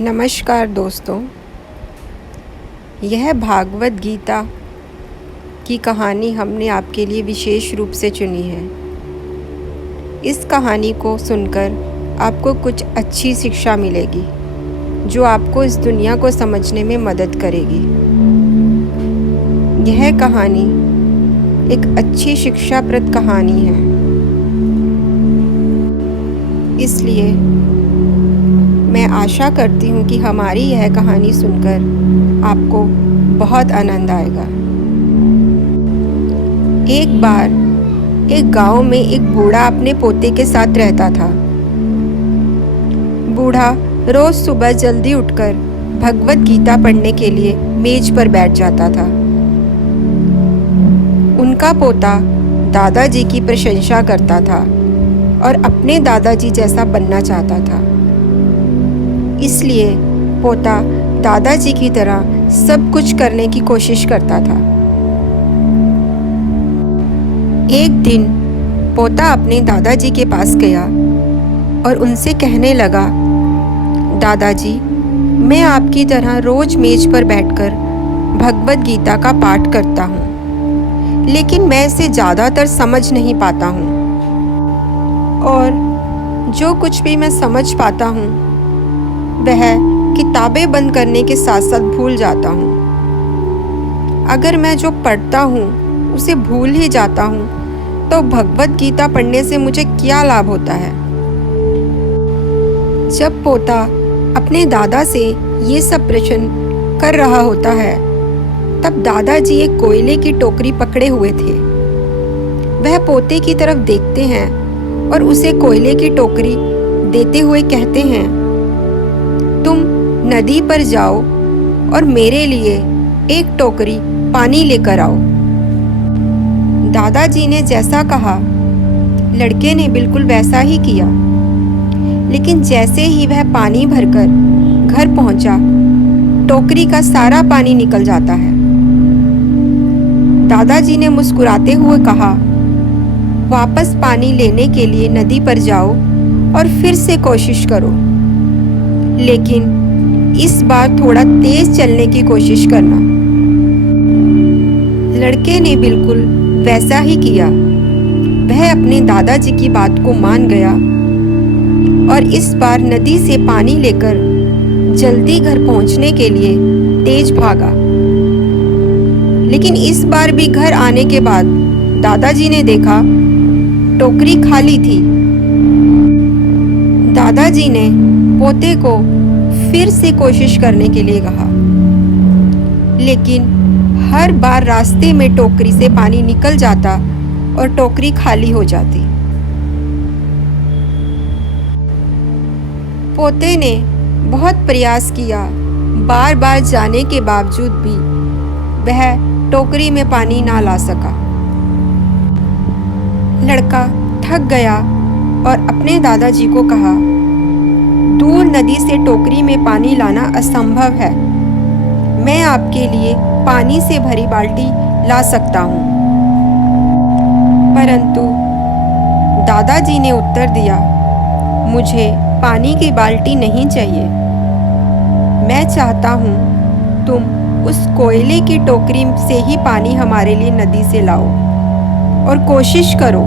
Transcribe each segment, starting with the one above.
नमस्कार दोस्तों, यह भागवत गीता की कहानी हमने आपके लिए विशेष रूप से चुनी है। इस कहानी को सुनकर आपको कुछ अच्छी शिक्षा मिलेगी जो आपको इस दुनिया को समझने में मदद करेगी। यह कहानी एक अच्छी शिक्षाप्रद कहानी है, इसलिए मैं आशा करती हूँ कि हमारी यह कहानी सुनकर आपको बहुत आनंद आएगा। एक बार एक गांव में एक बूढ़ा अपने पोते के साथ रहता था। बूढ़ा रोज सुबह जल्दी उठकर भगवत गीता पढ़ने के लिए मेज पर बैठ जाता था। उनका पोता दादाजी की प्रशंसा करता था और अपने दादाजी जैसा बनना चाहता था। इसलिए पोता दादाजी की तरह सब कुछ करने की कोशिश करता था। एक दिन पोता अपने दादाजी के पास गया और उनसे कहने लगा, दादाजी, मैं आपकी तरह रोज मेज पर बैठकर भगवत गीता का पाठ करता हूँ, लेकिन मैं इसे ज़्यादातर समझ नहीं पाता हूँ और जो कुछ भी मैं समझ पाता हूँ वह किताबें बंद करने के साथ साथ भूल जाता हूँ। अगर मैं जो पढ़ता हूँ उसे भूल ही जाता हूँ तो भगवत गीता पढ़ने से मुझे क्या लाभ होता है। जब पोता अपने दादा से ये सब प्रश्न कर रहा होता है तब दादाजी एक कोयले की टोकरी पकड़े हुए थे। वह पोते की तरफ देखते हैं और उसे कोयले की टोकरी देते हुए कहते हैं, तुम नदी पर जाओ और मेरे लिए एक टोकरी पानी लेकर आओ। दादाजी ने जैसा कहा लड़के ने बिल्कुल वैसा ही किया, लेकिन जैसे ही वह पानी भरकर घर पहुंचा टोकरी का सारा पानी निकल जाता है। दादाजी ने मुस्कुराते हुए कहा, वापस पानी लेने के लिए नदी पर जाओ और फिर से कोशिश करो, लेकिन इस बार थोड़ा तेज चलने की कोशिश करना। लड़के ने बिल्कुल वैसा ही किया। वह अपने दादाजी की बात को मान गया और इस बार नदी से पानी लेकर जल्दी घर पहुंचने के लिए तेज भागा। लेकिन इस बार भी घर आने के बाद दादाजी ने देखा टोकरी खाली थी। दादाजी ने पोते को फिर से कोशिश करने के लिए कहा, लेकिन हर बार रास्ते में टोकरी से पानी निकल जाता और टोकरी खाली हो जाती। पोते ने बहुत प्रयास किया, बार बार जाने के बावजूद भी वह टोकरी में पानी ना ला सका। लड़का थक गया और अपने दादाजी को कहा, दूर नदी से टोकरी में पानी लाना असंभव है। मैं आपके लिए पानी से भरी बाल्टी ला सकता हूँ। परंतु दादाजी ने उत्तर दिया, मुझे पानी की बाल्टी नहीं चाहिए। मैं चाहता हूँ तुम उस कोयले की टोकरी से ही पानी हमारे लिए नदी से लाओ और कोशिश करो,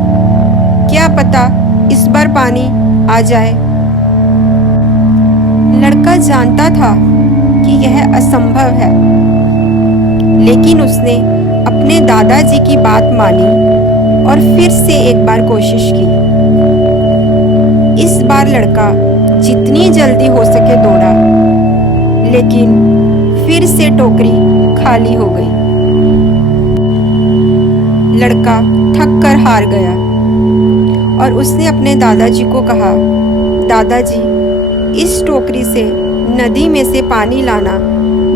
क्या पता इस बार पानी आ जाए। लड़का जानता था कि यह असंभव है, लेकिन उसने अपने दादाजी की बात मानी और फिर से एक बार कोशिश की। इस बार लड़का जितनी जल्दी हो सके दौड़ा, लेकिन फिर से टोकरी खाली हो गई। लड़का थक कर हार गया और उसने अपने दादाजी को कहा, दादाजी, इस टोकरी से नदी में से पानी लाना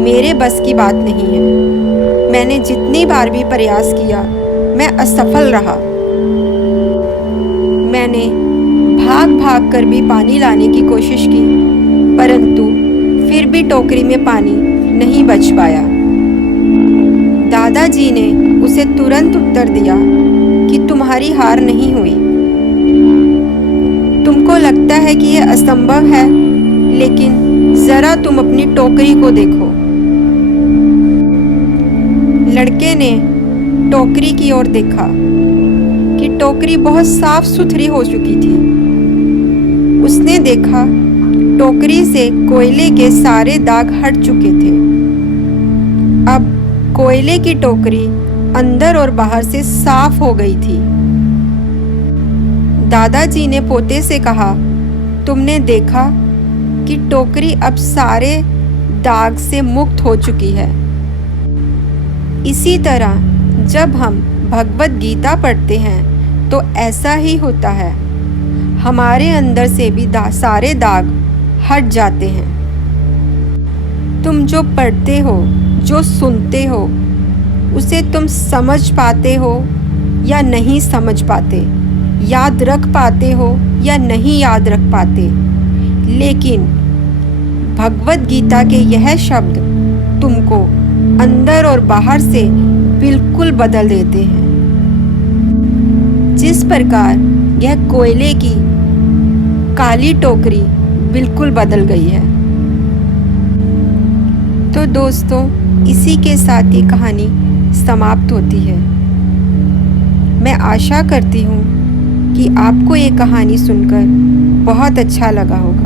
मेरे बस की बात नहीं है। मैंने जितनी बार भी प्रयास किया मैं असफल रहा। मैंने भाग भाग कर भी पानी लाने की कोशिश की, परंतु फिर भी टोकरी में पानी नहीं बच पाया। दादाजी ने उसे तुरंत उत्तर दिया कि तुम्हारी हार नहीं हुई। तुमको लगता है कि यह असंभव है, लेकिन जरा तुम अपनी टोकरी को देखो। लड़के ने टोकरी की ओर देखा कि टोकरी बहुत साफ सुथरी हो चुकी थी। उसने देखा टोकरी से कोयले के सारे दाग हट चुके थे। अब कोयले की टोकरी अंदर और बाहर से साफ हो गई थी। दादाजी ने पोते से कहा, तुमने देखा कि टोकरी अब सारे दाग से मुक्त हो चुकी है। इसी तरह जब हम भगवत गीता पढ़ते हैं तो ऐसा ही होता है। हमारे अंदर से भी सारे दाग हट जाते हैं। तुम जो पढ़ते हो, जो सुनते हो, उसे तुम समझ पाते हो या नहीं समझ पाते, याद रख पाते हो या नहीं याद रख पाते, लेकिन भगवत गीता के यह शब्द तुमको अंदर और बाहर से बिल्कुल बदल देते हैं। जिस प्रकार यह कोयले की काली टोकरी बिल्कुल बदल गई है। तो दोस्तों, इसी के साथ ये कहानी समाप्त होती है। मैं आशा करती हूँ कि आपको ये कहानी सुनकर बहुत अच्छा लगा होगा।